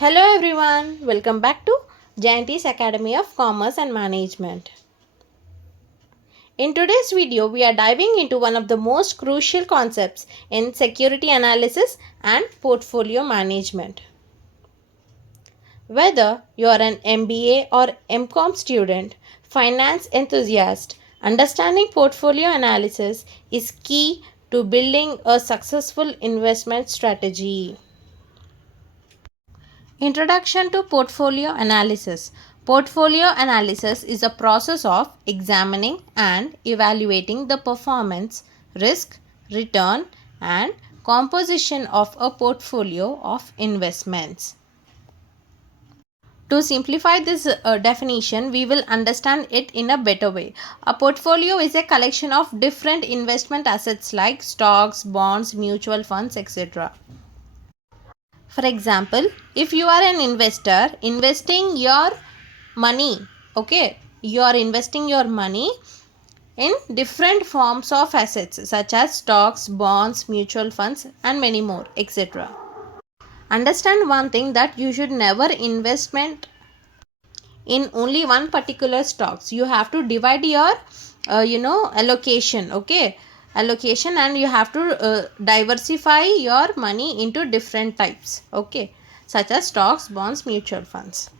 Hello everyone, welcome back to Jayanthi's Academy of Commerce and Management. In today's video, we are diving into one of the most crucial concepts in security analysis and portfolio management. Whether you are an MBA or MCOM student, finance enthusiast, understanding portfolio analysis is key to building a successful investment strategy. Introduction to portfolio analysis. Portfolio analysis is a process of examining and evaluating the performance, risk, return, and composition of a portfolio of investments. To simplify this definition, we will understand it in a better way. A portfolio is a collection of different investment assets like stocks, bonds, mutual funds, etc. For example, if you are an investor investing your money, you are investing your money in different forms of assets such as stocks, bonds, mutual funds, and many more, etc. Understand one thing, that you should never investment in only one particular stocks. You have to divide your allocation, allocation, and you have to diversify your money into different types, such as stocks, bonds, mutual funds.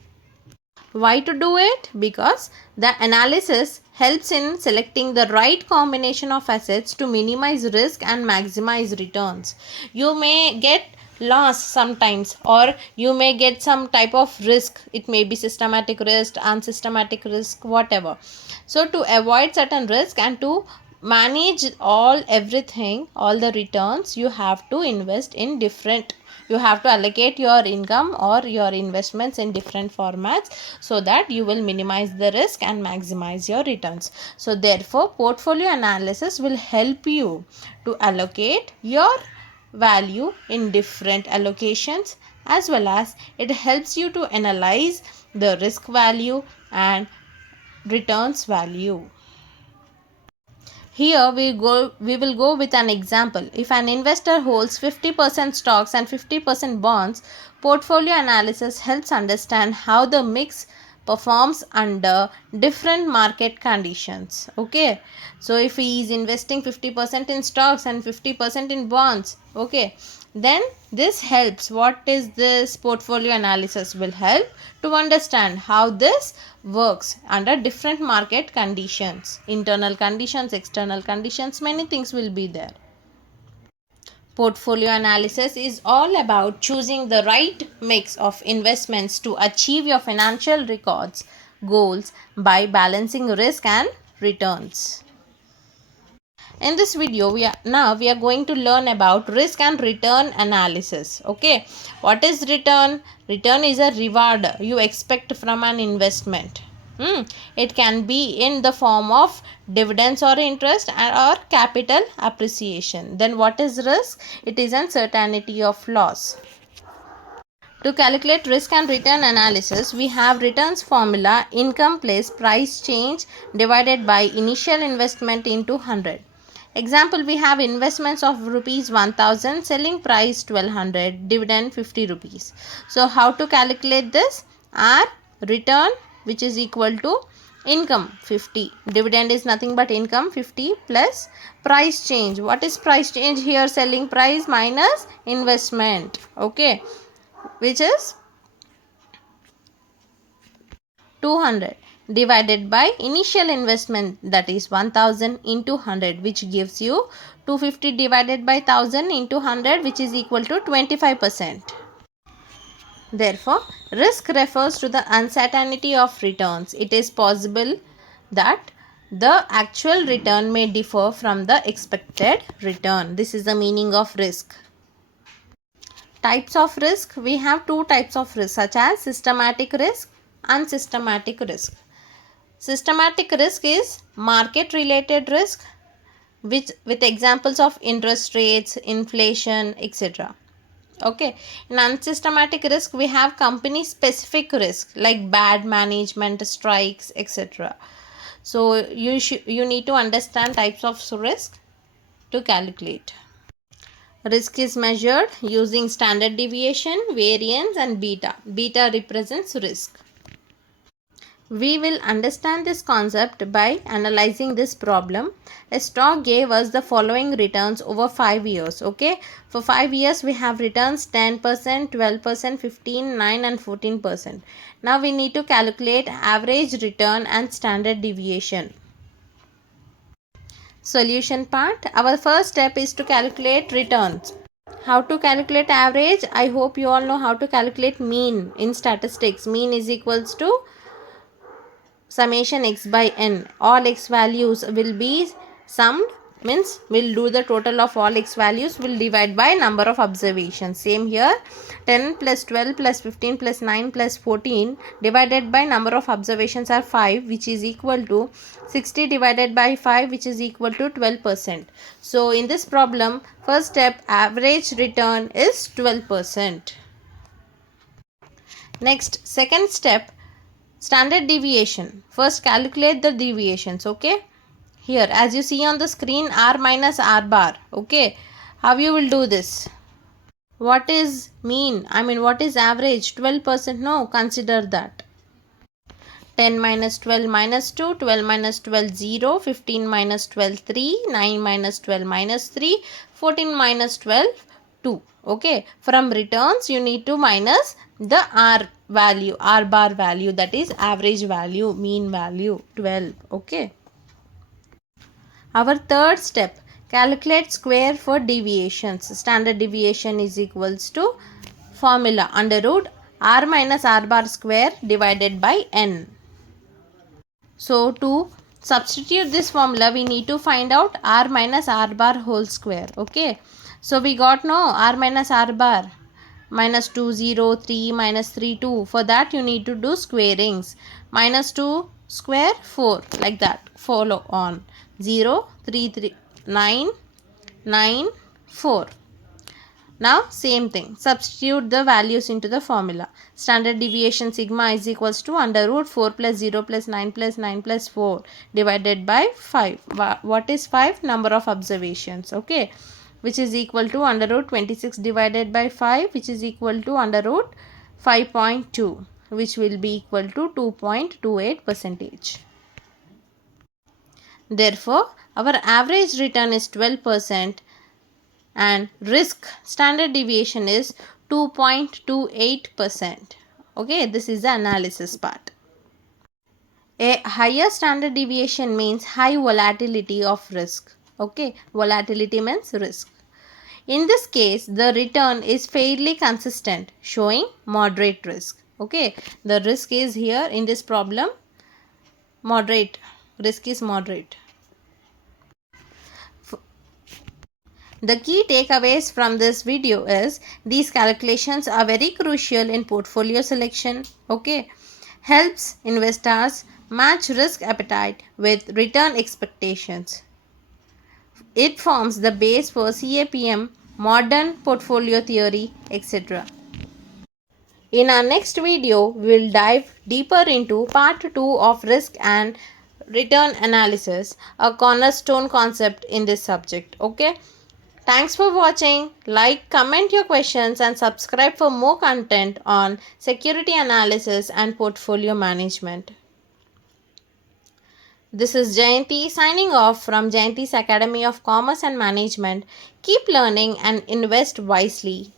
Why to do it? Because the analysis helps in selecting the right combination of assets to minimize risk and maximize returns. You may get loss sometimes, or you may get some type of risk. It may be systematic risk, unsystematic risk, whatever. So to avoid certain risk and to manage everything, all the returns, you have to invest in different, you have to allocate your income or your investments in different formats, so that you will minimize the risk and maximize your returns. So therefore, portfolio analysis will help you to allocate your value in different allocations, as well as it helps you to analyze the risk value and returns value. Here we will go with an example. If an investor holds 50% stocks and 50% bonds, portfolio analysis helps understand how the mix performs under different market conditions. So if he is investing 50% in stocks and 50% in bonds, then this helps. What is this portfolio analysis will help to understand how this works under different market conditions, internal conditions, external conditions, many things will be there. Portfolio analysis is all about choosing the right mix of investments to achieve your financial records goals by balancing risk and returns. In this video, we are going to learn about risk and return analysis. What is return? Return is a reward you expect from an investment. It can be in the form of dividends or interest or capital appreciation. Then what is risk? It is uncertainty of loss. To calculate risk and return analysis, we have returns formula: income plus price change divided by initial investment into 100. Example, we have investments of rupees 1000, selling price 1200, dividend 50 rupees. So how to calculate this? Our return, which is equal to income 50, dividend is nothing but income 50, plus price change. What is price change here? Selling price minus investment, which is 200, divided by initial investment, that is 1000 into 100, which gives you 250 divided by 1000 into 100, which is equal to 25%. Therefore, risk refers to the uncertainty of returns. It is possible that the actual return may differ from the expected return. This is the meaning of risk. Types of risk. We have two types of risk, such as systematic risk, unsystematic risk. Systematic risk is market related risk, which with examples of interest rates, inflation, etc. In unsystematic risk, we have company specific risk like bad management, strikes, etc. So you need to understand types of risk to calculate. Risk is measured using standard deviation, variance and beta. Beta represents risk. We will understand this concept by analyzing this problem. A stock gave us the following returns over 5 years. Okay, for 5 years we have returns 10%, 12%, 15, 9 and 14%. Now we need to calculate average return and standard deviation. Solution part. Our first step is to calculate returns. How to calculate average? I hope you all know how to calculate mean in statistics. Mean is equals to summation x by n. All x values will be summed, means we'll do the total of all x values, will divide by number of observations. Same here, 10 plus 12 plus 15 plus 9 plus 14 divided by number of observations are 5, which is equal to 60 divided by 5, which is equal to 12%. So in this problem, first step, average return is 12%. Next, second step, standard deviation. First calculate the deviations. Okay, here as you see on the screen, r minus r bar. Okay, how you will do this? What is mean? I mean, what is average? 12%. No, consider that. 10 minus 12 minus 2, 12 minus 12 0, 15 minus 12 3, 9 minus 12 minus 3, 14 minus 12 2. Okay, from returns you need to minus the r value, r bar value, that is average value, mean value 12. Okay, our third step, calculate square for deviations. Standard deviation is equals to formula under root r minus r bar square divided by n. So to substitute this formula, we need to find out r minus r bar whole square. Okay, so we got no r minus r bar minus 2 0 3 minus 3 2. For that you need to do squarings. Minus 2 square 4, like that, follow on. 0 3 3 9 9 4. Now same thing, substitute the values into the formula. Standard deviation sigma is equals to under root 4 plus 0 plus 9 plus 9 plus 4 divided by 5. What is 5? Number of observations. Okay, which is equal to under root 26 divided by 5, which is equal to under root 5.2, which will be equal to 2.28%. Therefore, our average return is 12%. And risk standard deviation is 2.28%. Okay, this is the analysis part. A higher standard deviation means high volatility of risk. Okay, volatility means risk. In this case, the return is fairly consistent, showing moderate risk. Okay, the risk is here in this problem moderate. Risk is moderate. The key takeaways from this video is these calculations are very crucial in portfolio selection. Okay, helps investors match risk appetite with return expectations. It forms the base for CAPM, modern portfolio theory, etc. In our next video, we will dive deeper into part 2 of risk and return analysis, a cornerstone concept in this subject. Okay. Thanks for watching. Like, comment your questions and subscribe for more content on security analysis and portfolio management. This is Jayanthi signing off from Jayanthi's Academy of Commerce and Management. Keep learning and invest wisely.